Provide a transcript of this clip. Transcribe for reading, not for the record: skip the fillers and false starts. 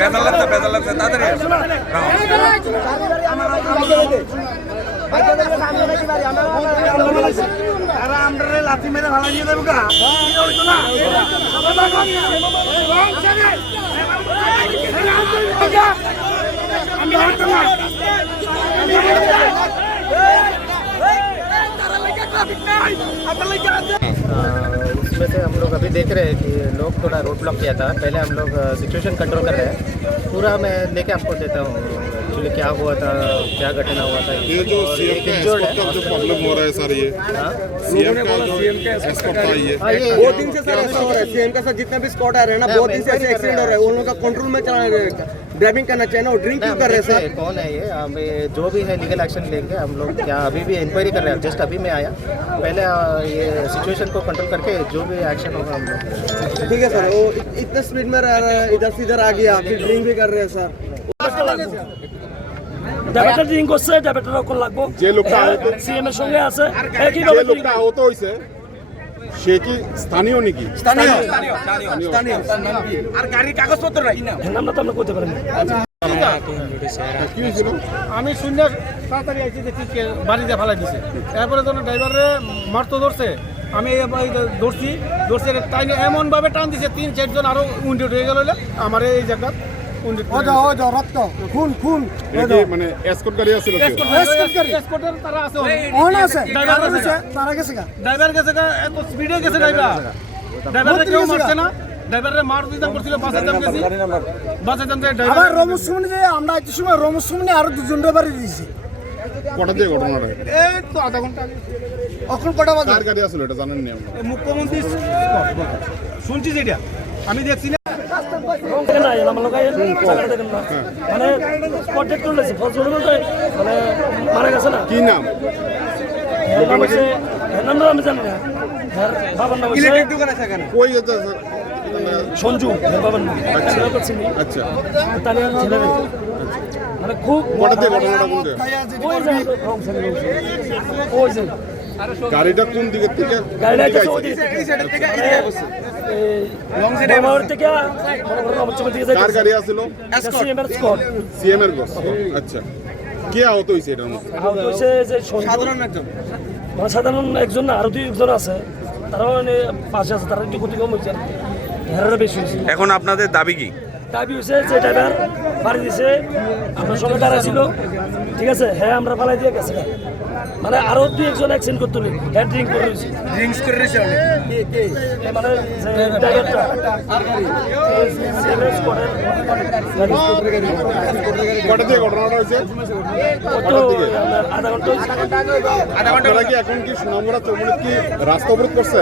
বেজাল লাগছে তাড়াতাড়ি আমরা লাথি মেরে ভালো দিয়ে দেবো গা उसमें से हम लोग अभी देख रहे हैं कि लोग थोड़ा रोड ब्लॉक किया था। पहले हम लोग सिचुएशन कंट्रोल कर रहे हैं। पूरा मैं लेके आपको देता हूँ एक्चुअली क्या हुआ था, क्या घटना हुआ था। ये जो सीएम का एस्कॉर्ट का जो प्रॉब्लम हो रहा है सर, ये सीएम का जो एस्कॉर्ट था ये बहुत दिन से सर ऐसा हो रहा है। सीएम का सर जितना भी स्क्वाड आ रहे हैं ना, बहुत दिन से ऐसे एक्सीडेंट हो रहा है। उन लोगों का कंट्रोल में चलाना ड्राइविंग करना चाहिए ना, वो ड्रिंक क्यों कर रहे हैं सर? कौन है ये? हमें जो भी है लीगल एक्शन लेंगे हम लोग। क्या अभी भी इंक्वायरी कर रहे हैं, जस्ट अभी मैं आया। पहले ये सिचुएशन को कंट्रोल करके जो भी एक्शन होगा हम लोग। ठीक है सर, वो इतना स्पीड में रह रहा है, इधर से इधर आ गया, फिर ड्रिंक भी कर रहे हैं सर। ড্রাইভারটা ড্রিঙ্ক করছে, ড্রাইভারটা কোন লাগবো যে লোকটা সিএম এর সঙ্গে আছে একই যে লোকটা আহত হয়েছে সে কি স্থানীয় নাকি? স্থানীয় আর গাড়ির কাগজপত্র নাই না নামটা তো আমরা করতে পারি না। কি হয়েছিল? আমি শূন্য তাড়াতাড়ি আইছি দেখি বাড়িতে ফালাই দিছে। এরপরে যখন ড্রাইভারে মারতো ধরছে, আমি ধরছি টাইনে এমনভাবে টান দিছে ৩-৪ জন আরো উইন্ডেড হয়ে গেল। আমার এই জায়গা রক্ত খুন খুন মানে এসকর্ট গাড়ি আছিল কি? এসকর্টের তারা আছে, ড্রাইভার গেছে এত স্পিডে গেছে। ড্রাইভারে কেউ মারছে না, ড্রাইভারে মার দিতাম করছিল। বাসে দাম গেছি, বাসে দাম আবার রমুসমনি যে আমরা একটু সময় রমুসমনি আরো দুজন ড্রাইভারে দিয়েছি। কটা দিয়ে ঘটনাটা? এই তো আধা ঘন্টা আগে। এখন কটা বাজে? কার গাড়ি আছিল এটা জানেন নি আমরা? মুখ্যমন্ত্রী শুনছি যেটা আমি দেখছি না। নাই আমার লোক দেখেন না মানে প্রটেক্ট করলেছে ফসল মানে মারা গেছে না। কি নাম? নাম আমি জানি না। বাবার নাম কই যেতে স্যার? সঞ্জু বাবার নাম। আচ্ছা, তালিয়ান ছেলে মানে খুব কটা দিয়ে ঘটনাটা কোন দিকে? ওই যে গাড়িটা কোন দিকের থেকে? গাড়িটা কোন দিকে ওই আইছে? কার গাড়ি আছিল? সিএম এর বাস। আচ্ছা, কে আহত হয়েছে এটার মধ্যে? সাধারণ একজন না, আরো 2 জন আছে, তারাও পাশে আছে, তারা একটু ক্ষতি কম হয়েছে, বেশি হয়েছে। এখন আপনাদের দাবি কি? দাবি হয়েছে যে ড্রাইভার বাড়ি দিয়েছে, আপনার সঙ্গে দাঁড়া ছিল, ঠিক আছে, হ্যাঁ আমরা পালাই দিয়ে গেছে। মানে আরো 2-1 জন অ্যাক্সিডেন্ট করতে হলে হ্যাঁ ড্রিঙ্ক করে রয়েছে, ড্রিঙ্কস করে রয়েছে মানে ড্রাইভারটা কটা দিয়ে ঘটনাটা হয়েছে? আধা ঘন্টা হয়েছে। আপনারা কি এখন কি সুনামগড়া চৌমুহনী কি রাস্তা অবরোধ করছে?